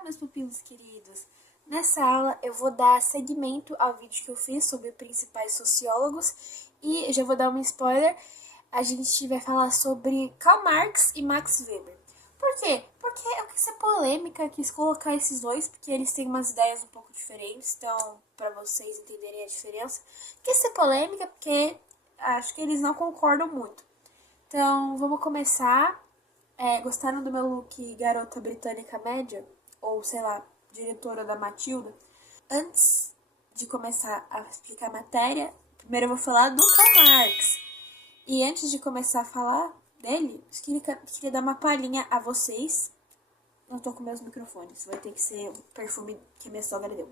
Olá, meus pupilos queridos! Nessa aula eu vou dar seguimento ao vídeo que eu fiz sobre principais sociólogos e eu já vou dar um spoiler, a gente vai falar sobre Karl Marx e Max Weber. Por quê? Porque eu quis ser polêmica, quis colocar esses dois, porque eles têm umas ideias um pouco diferentes, então, para vocês entenderem a diferença. Quis ser polêmica porque acho que eles não concordam muito. Então, vamos começar. Gostaram do meu look garota britânica média? Ou, sei lá, diretora da Matilda? Antes de começar a explicar a matéria, primeiro eu vou falar do Karl Marx. E antes de começar a falar dele, eu queria dar uma palhinha a vocês. Não tô com meus microfones, vai ter que ser o perfume que a minha sogra deu.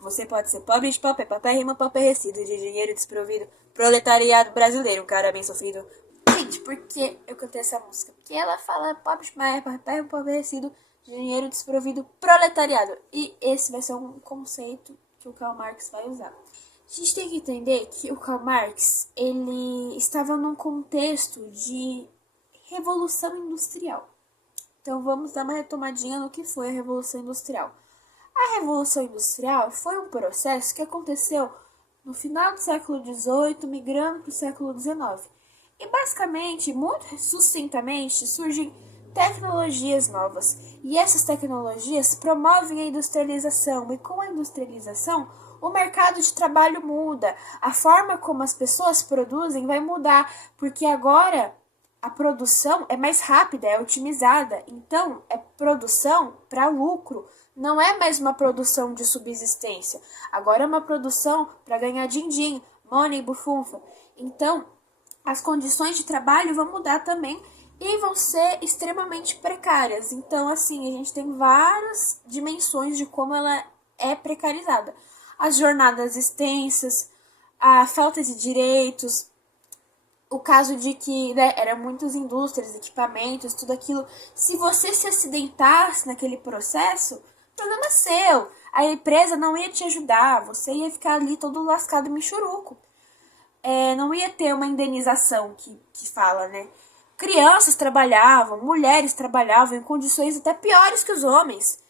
Você pode ser pobre de papel, papel rima, papel recido, de dinheiro desprovido, proletariado brasileiro, um cara bem sofrido. Gente, por que eu cantei essa música? Porque ela fala pobre de papel, papel recido, de dinheiro desprovido, proletariado. E esse vai ser um conceito que o Karl Marx vai usar. A gente tem que entender que o Karl Marx, ele estava num contexto de revolução industrial. Então vamos dar uma retomadinha no que foi a Revolução Industrial. A Revolução Industrial foi um processo que aconteceu no final do século XVIII, migrando para o século XIX. E basicamente, muito sucintamente, surgem tecnologias novas. E essas tecnologias promovem a industrialização. E com a industrialização, o mercado de trabalho muda. A forma como as pessoas produzem vai mudar. Porque agora a produção é mais rápida, é otimizada. Então, é produção para lucro. Não é mais uma produção de subsistência. Agora é uma produção para ganhar din-din, money, bufunfa. Então, as condições de trabalho vão mudar também e vão ser extremamente precárias. Então, assim, a gente tem várias dimensões de como ela é precarizada. As jornadas extensas, a falta de direitos, o caso de que eram muitas indústrias, equipamentos, tudo aquilo. Se você se acidentasse naquele processo, problema é seu. A empresa não ia te ajudar, você ia ficar ali todo lascado michuruco. Não ia ter uma indenização que fala, né? Crianças trabalhavam, mulheres trabalhavam em condições até piores que os homens.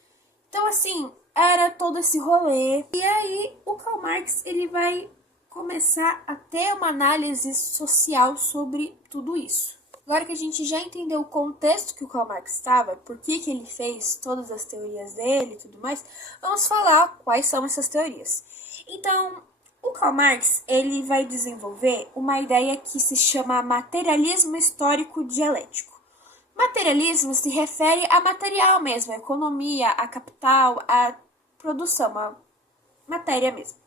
Então, assim, era todo esse rolê. E aí, o Karl Marx, ele vai começar a ter uma análise social sobre tudo isso. Agora que a gente já entendeu o contexto que o Karl Marx estava, por que ele fez todas as teorias dele e tudo mais, vamos falar quais são essas teorias. Então, o Karl Marx, ele vai desenvolver uma ideia que se chama materialismo histórico dialético. Materialismo se refere a material mesmo, a economia, a capital, a produção, a matéria mesmo.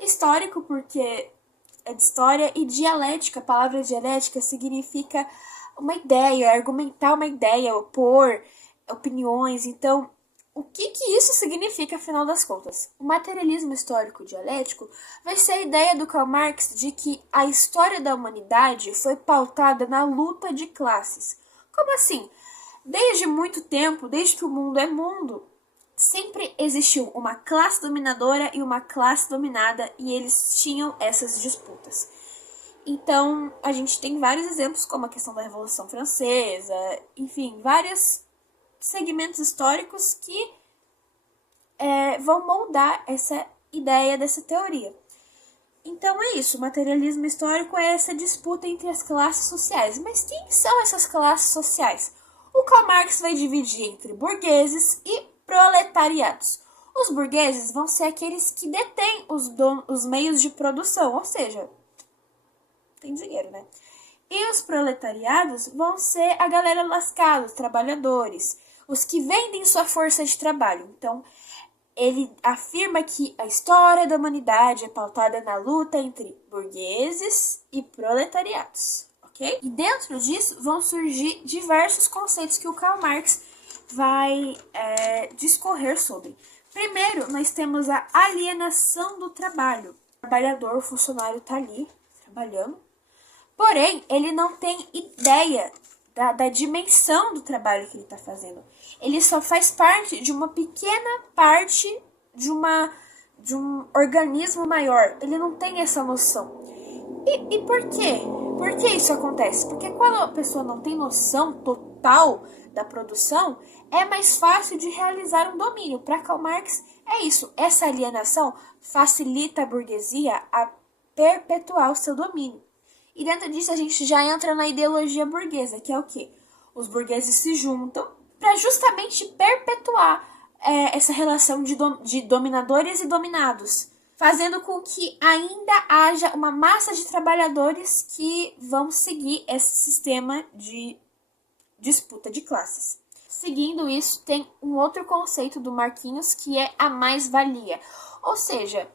Histórico porque é de história, e dialética, a palavra dialética significa uma ideia, argumentar uma ideia, opor opiniões. Então, o que isso significa, afinal das contas? O materialismo histórico dialético vai ser a ideia do Karl Marx de que a história da humanidade foi pautada na luta de classes. Como assim? Desde muito tempo, desde que o mundo é mundo, sempre existiu uma classe dominadora e uma classe dominada, e eles tinham essas disputas. Então, a gente tem vários exemplos, como a questão da Revolução Francesa, enfim, vários segmentos históricos que vão moldar essa ideia dessa teoria. Então é isso, o materialismo histórico é essa disputa entre as classes sociais. Mas quem são essas classes sociais? O Karl Marx vai dividir entre burgueses e proletariados. Os burgueses vão ser aqueles que detêm os meios de produção, ou seja, tem dinheiro, né? E os proletariados vão ser a galera lascada, os trabalhadores, os que vendem sua força de trabalho. Então, ele afirma que a história da humanidade é pautada na luta entre burgueses e proletariados, ok? E dentro disso vão surgir diversos conceitos que o Karl Marx vai discorrer sobre. Primeiro, nós temos a alienação do trabalho. O trabalhador, o funcionário está ali trabalhando, porém, ele não tem ideia da dimensão do trabalho que ele está fazendo. Ele só faz parte de uma pequena parte de um organismo maior. Ele não tem essa noção. E por quê? Por que isso acontece? Porque quando a pessoa não tem noção total da produção, é mais fácil de realizar um domínio. Para Karl Marx, é isso. Essa alienação facilita a burguesia a perpetuar o seu domínio. E dentro disso a gente já entra na ideologia burguesa, que é o quê? Os burgueses se juntam para justamente perpetuar essa relação de dominadores e dominados, fazendo com que ainda haja uma massa de trabalhadores que vão seguir esse sistema de disputa de classes. Seguindo isso, tem um outro conceito do Marquinhos, que é a mais-valia. Ou seja,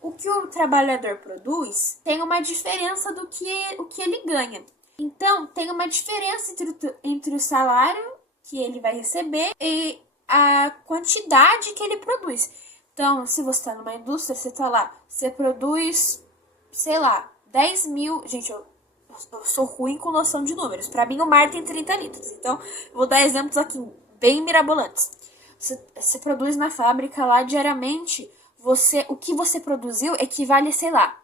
o que o trabalhador produz tem uma diferença do que o que ele ganha. Então, tem uma diferença entre o salário que ele vai receber e a quantidade que ele produz. Então, se você está numa indústria, você está lá, você produz, sei lá, 10 mil... Gente, eu sou ruim com noção de números. Para mim, o mar tem 30 litros. Então, eu vou dar exemplos aqui bem mirabolantes. Você produz na fábrica lá diariamente, o que você produziu equivale, sei lá,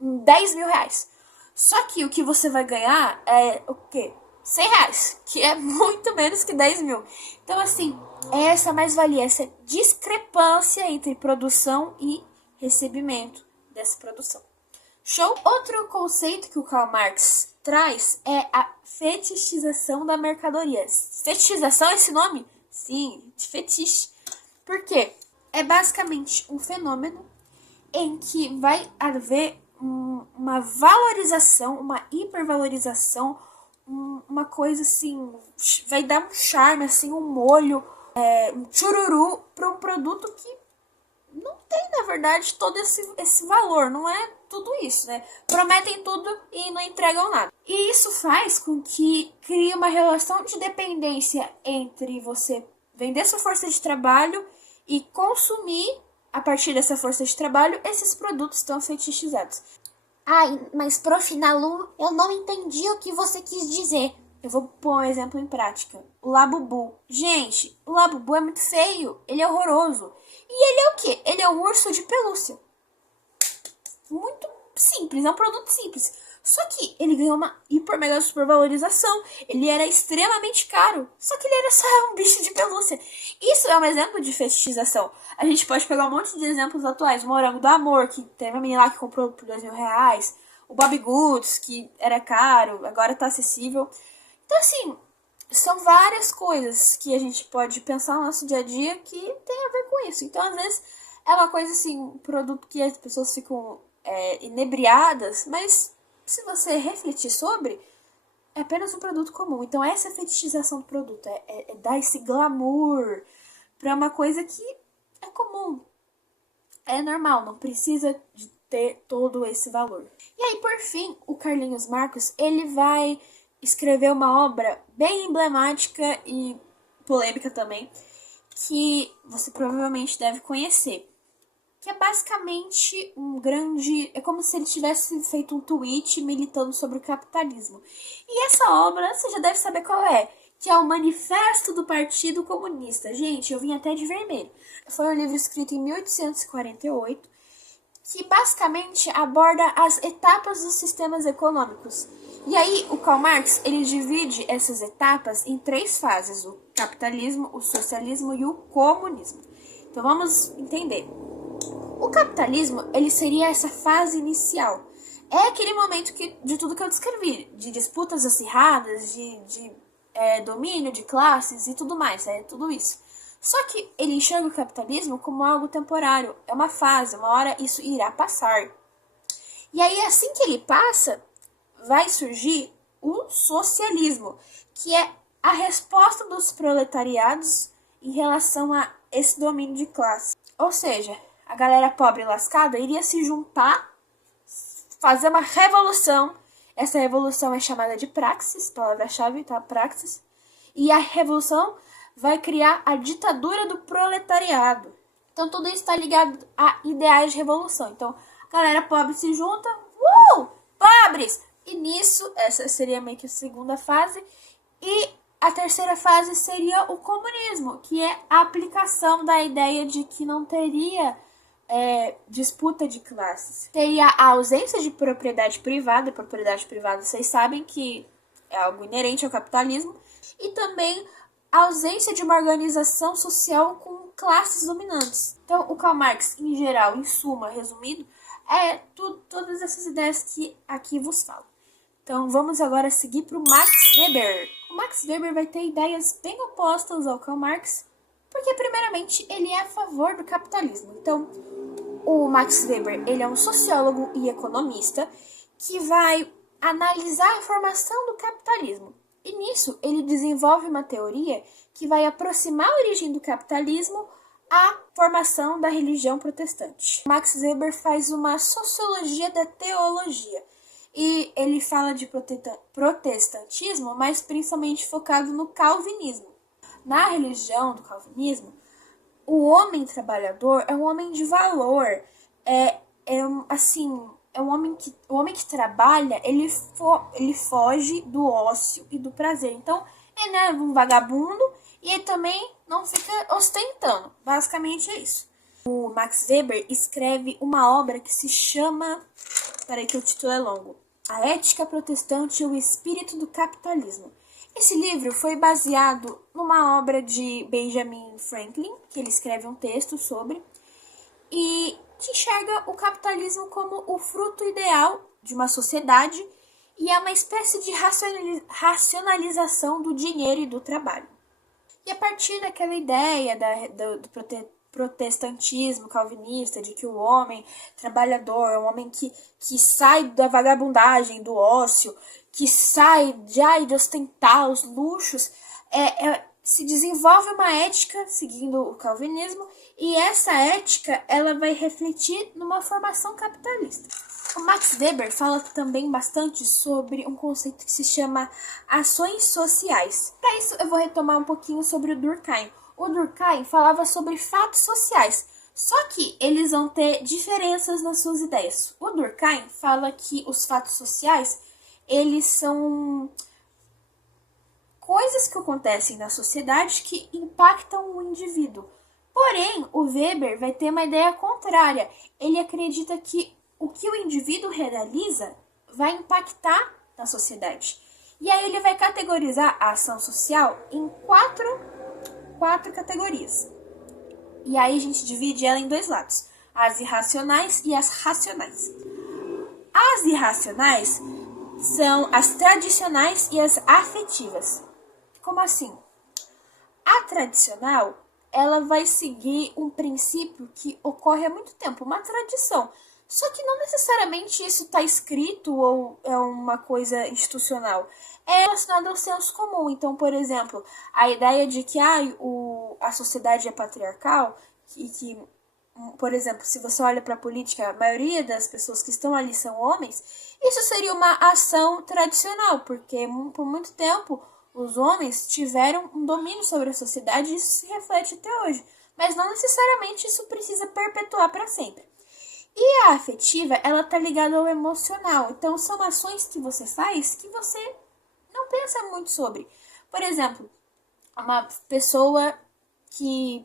10 mil reais. Só que o que você vai ganhar é o quê? 100 reais, que é muito menos que 10 mil. Então, assim, é essa mais-valia, essa discrepância entre produção e recebimento dessa produção. Show? Outro conceito que o Karl Marx traz é a fetichização da mercadoria. Fetichização é esse nome? Sim, de fetiche. Por quê? É basicamente um fenômeno em que vai haver uma valorização, uma hipervalorização, uma coisa assim, vai dar um charme, assim, um molho, um chururu para um produto que não tem, na verdade, todo esse valor, não é tudo isso, né? Prometem tudo e não entregam nada. E isso faz com que crie uma relação de dependência entre você vender sua força de trabalho e consumir, a partir dessa força de trabalho, esses produtos tão fetichizados. Ai, mas prof. Nalu, eu não entendi o que você quis dizer. Eu vou pôr um exemplo em prática. O Labubu. Gente, o Labubu é muito feio. Ele é horroroso. E ele é o quê? Ele é um urso de pelúcia. Muito simples, é um produto simples. Só que ele ganhou uma hiper mega super valorização. Ele era extremamente caro. Só que ele era só um bicho de pelúcia. Isso é um exemplo de fetichização. A gente pode pegar um monte de exemplos atuais. O Morango do Amor, que teve uma menina lá que comprou por 2 mil reais. O Bobbie Goods, que era caro, agora tá acessível. Então, assim, são várias coisas que a gente pode pensar no nosso dia a dia que tem a ver com isso. Então, às vezes, é uma coisa assim, um produto que as pessoas ficam inebriadas, mas se você refletir sobre, é apenas um produto comum. Então, essa é a fetichização do produto, é dar esse glamour para uma coisa que é comum, é normal, não precisa de ter todo esse valor. E aí, por fim, o Carlinhos Marcos, ele vai escrever uma obra bem emblemática e polêmica também, que você provavelmente deve conhecer, que é basicamente é como se ele tivesse feito um tweet militando sobre o capitalismo. E essa obra, você já deve saber qual é, que é o Manifesto do Partido Comunista. Gente, eu vim até de vermelho. Foi um livro escrito em 1848, que basicamente aborda as etapas dos sistemas econômicos. E aí, o Karl Marx, ele divide essas etapas em 3 fases: o capitalismo, o socialismo e o comunismo. Então, vamos entender. O capitalismo, ele seria essa fase inicial. É aquele momento de tudo que eu descrevi, de disputas acirradas, de domínio de classes e tudo mais, é tudo isso. Só que ele enxerga o capitalismo como algo temporário, é uma fase, uma hora isso irá passar. E aí, assim que ele passa, vai surgir o socialismo, que é a resposta dos proletariados em relação a esse domínio de classe. Ou seja, a galera pobre e lascada iria se juntar, fazer uma revolução. Essa revolução é chamada de praxis, palavra-chave, tá? Praxis. E a revolução vai criar a ditadura do proletariado. Então, tudo isso está ligado a ideais de revolução. Então, a galera pobre se junta, pobres! E nisso, essa seria meio que a segunda fase. E a terceira fase seria o comunismo, que é a aplicação da ideia de que não teria disputa de classes. Teria a ausência de propriedade privada. Propriedade privada, vocês sabem que é algo inerente ao capitalismo. E também a ausência de uma organização social com classes dominantes. Então, o Karl Marx, em geral, em suma, resumido, é todas essas ideias que aqui vos falo. Então, vamos agora seguir para o Max Weber. O Max Weber vai ter ideias bem opostas ao Karl Marx, porque, primeiramente, ele é a favor do capitalismo. Então, o Max Weber, ele é um sociólogo e economista que vai analisar a formação do capitalismo. E nisso, ele desenvolve uma teoria que vai aproximar a origem do capitalismo à formação da religião protestante. Max Weber faz uma sociologia da teologia. E ele fala de protestantismo, mas principalmente focado no calvinismo. Na religião do calvinismo, o homem trabalhador é um homem de valor. O homem que trabalha, ele foge do ócio e do prazer. Então, ele é um vagabundo e ele também não fica ostentando. Basicamente é isso. O Max Weber escreve uma obra que se chama... Peraí que o título é longo. A Ética Protestante e o Espírito do Capitalismo. Esse livro foi baseado numa obra de Benjamin Franklin, que ele escreve um texto sobre, e que enxerga o capitalismo como o fruto ideal de uma sociedade e é uma espécie de racionalização do dinheiro e do trabalho. E a partir daquela ideia do protestantismo calvinista, de que o homem trabalhador é um homem que sai da vagabundagem, do ócio, que sai já de ostentar os luxos, se desenvolve uma ética seguindo o calvinismo, e essa ética ela vai refletir numa formação capitalista. O Max Weber fala também bastante sobre um conceito que se chama ações sociais. Para isso eu vou retomar um pouquinho sobre o Durkheim. O Durkheim falava sobre fatos sociais, só que eles vão ter diferenças nas suas ideias. O Durkheim fala que os fatos sociais, eles são coisas que acontecem na sociedade que impactam o indivíduo. Porém, o Weber vai ter uma ideia contrária. Ele acredita que o que o indivíduo realiza vai impactar na sociedade. E aí ele vai categorizar a ação social em quatro categorias. E aí a gente divide ela em dois lados: as irracionais e as racionais. As irracionais são as tradicionais e as afetivas. Como assim? A tradicional, ela vai seguir um princípio que ocorre há muito tempo, uma tradição. Só que não necessariamente isso está escrito ou é uma coisa institucional. É relacionado ao senso comum. Então, por exemplo, a ideia de que a sociedade é patriarcal e que, por exemplo, se você olha para a política, a maioria das pessoas que estão ali são homens, isso seria uma ação tradicional, porque por muito tempo os homens tiveram um domínio sobre a sociedade e isso se reflete até hoje. Mas não necessariamente isso precisa perpetuar para sempre. E a afetiva, ela tá ligada ao emocional. Então, são ações que você faz que você não pensa muito sobre. Por exemplo, uma pessoa que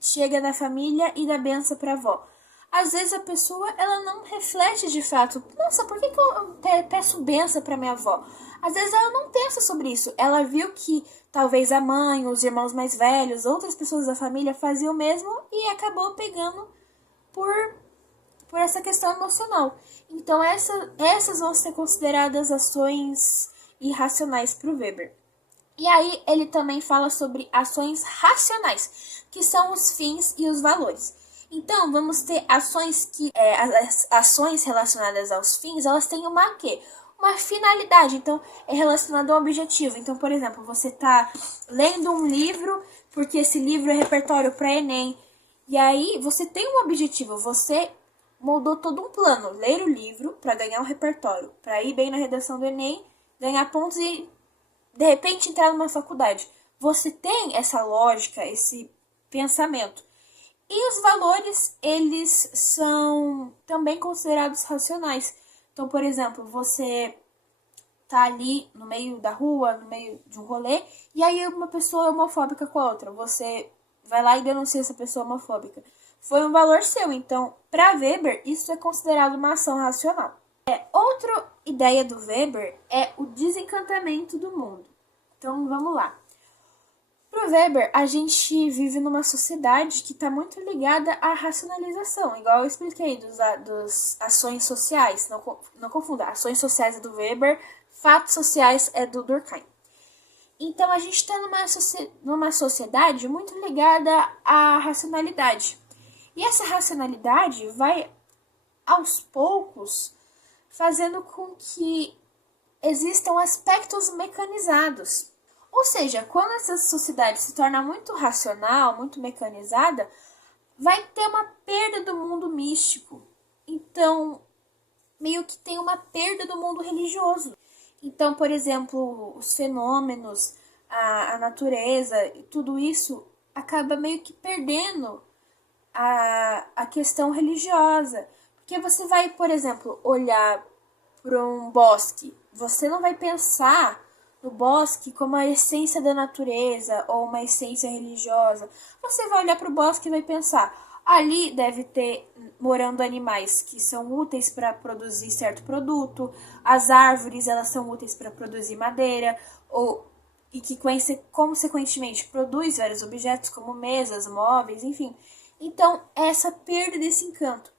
chega na família e dá benção para a avó. Às vezes a pessoa, ela não reflete de fato. Nossa, por que eu peço benção para minha avó? Às vezes ela não pensa sobre isso. Ela viu que talvez a mãe, os irmãos mais velhos, outras pessoas da família faziam o mesmo e acabou pegando por essa questão emocional. Então, essas vão ser consideradas ações irracionais para o Weber. E aí, ele também fala sobre ações racionais, que são os fins e os valores. Então, vamos ter ações que... as ações relacionadas aos fins, elas têm uma quê? Uma finalidade. Então, é relacionado ao objetivo. Então, por exemplo, você está lendo um livro, porque esse livro é repertório para Enem. E aí, você tem um objetivo. Você moldou todo um plano, ler o livro para ganhar um repertório, para ir bem na redação do Enem, ganhar pontos e, de repente, entrar numa faculdade. Você tem essa lógica, esse pensamento. E os valores, eles são também considerados racionais. Então, por exemplo, você tá ali no meio da rua, no meio de um rolê, e aí uma pessoa é homofóbica com a outra. Você vai lá e denuncia essa pessoa homofóbica. Foi um valor seu. Então, para Weber, isso é considerado uma ação racional. Outra ideia do Weber é o desencantamento do mundo. Então, vamos lá. Para o Weber, a gente vive numa sociedade que está muito ligada à racionalização, igual eu expliquei dos ações sociais. Não confunda, ações sociais é do Weber, fatos sociais é do Durkheim. Então, a gente está numa sociedade muito ligada à racionalidade. E essa racionalidade vai, aos poucos, fazendo com que existam aspectos mecanizados. Ou seja, quando essa sociedade se torna muito racional, muito mecanizada, vai ter uma perda do mundo místico. Então, meio que tem uma perda do mundo religioso. Então, por exemplo, os fenômenos, a natureza, tudo isso acaba meio que perdendo a questão religiosa. Porque você vai, por exemplo, olhar para um bosque, você não vai pensar no bosque como a essência da natureza ou uma essência religiosa. Você vai olhar para o bosque e vai pensar, ali deve ter morando animais que são úteis para produzir certo produto, as árvores elas são úteis para produzir madeira, e que consequentemente produz vários objetos como mesas, móveis, enfim. Então, essa perda desse encanto.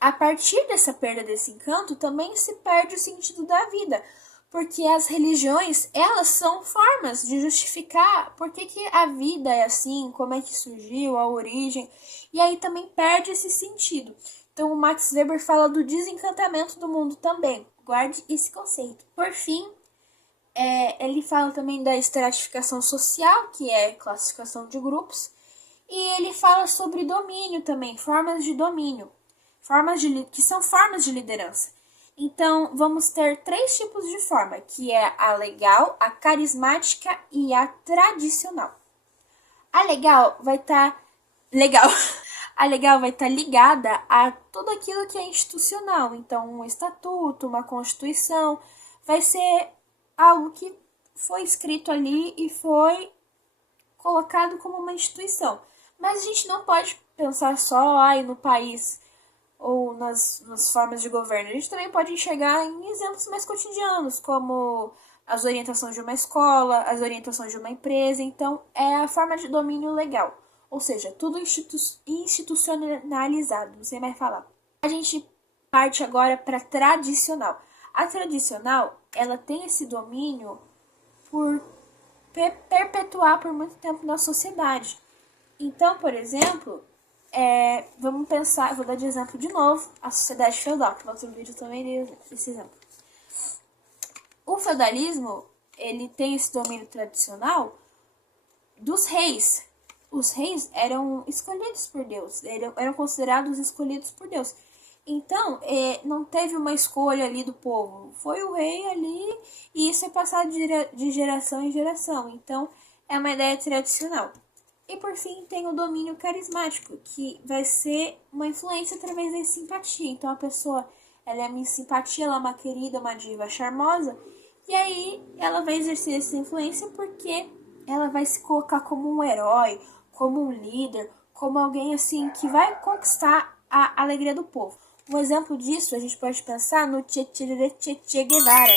A partir dessa perda desse encanto, também se perde o sentido da vida, porque as religiões, elas são formas de justificar por que a vida é assim, como é que surgiu, a origem, e aí também perde esse sentido. Então, o Max Weber fala do desencantamento do mundo também. Guarde esse conceito. Por fim, ele fala também da estratificação social, que é classificação de grupos, e ele fala sobre domínio também, formas de domínio, que são formas de liderança. Então, vamos ter 3 tipos de forma, que é a legal, a carismática e a tradicional. A legal vai estar A legal vai estar ligada a tudo aquilo que é institucional. Então, um estatuto, uma constituição, vai ser algo que foi escrito ali e foi colocado como uma instituição. Mas a gente não pode pensar só no país ou nas formas de governo. A gente também pode enxergar em exemplos mais cotidianos, como as orientações de uma escola, as orientações de uma empresa. Então, é a forma de domínio legal. Ou seja, tudo institucionalizado, não sei mais falar. A gente parte agora para a tradicional. A tradicional, ela tem esse domínio por perpetuar por muito tempo na sociedade. Então, por exemplo, vamos pensar, vou dar de exemplo de novo, a sociedade feudal, que no outro vídeo também dei esse exemplo. O feudalismo, ele tem esse domínio tradicional dos reis. Os reis eram escolhidos por Deus, eram considerados escolhidos por Deus. Então, não teve uma escolha ali do povo, foi o rei ali e isso é passado de geração em geração. Então, é uma ideia tradicional. E por fim, tem o domínio carismático, que vai ser uma influência através da simpatia. Então, a pessoa, ela é minha simpatia, ela é uma querida, uma diva charmosa, e aí ela vai exercer essa influência porque ela vai se colocar como um herói, como um líder, como alguém assim que vai conquistar a alegria do povo. Um exemplo disso, a gente pode pensar no Che Guevara,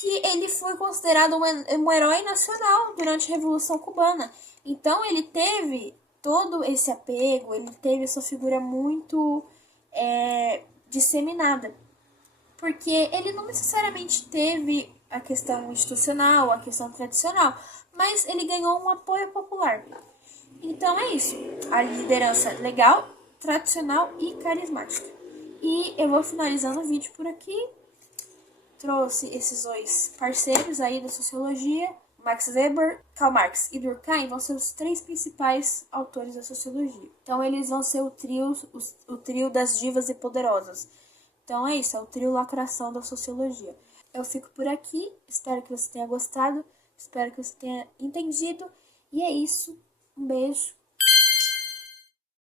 que ele foi considerado um herói nacional durante a Revolução Cubana. Então, ele teve todo esse apego, ele teve essa figura muito disseminada. Porque ele não necessariamente teve a questão institucional, a questão tradicional, mas ele ganhou um apoio popular. Então, é isso. A liderança legal, tradicional e carismática. E eu vou finalizando o vídeo por aqui. Trouxe esses 2 parceiros aí da sociologia. Max Weber, Karl Marx e Durkheim vão ser os 3 principais autores da sociologia. Então, eles vão ser o trio das divas e poderosas. Então, é isso, é o trio lacração da sociologia. Eu fico por aqui, espero que você tenha gostado, espero que você tenha entendido. E é isso, um beijo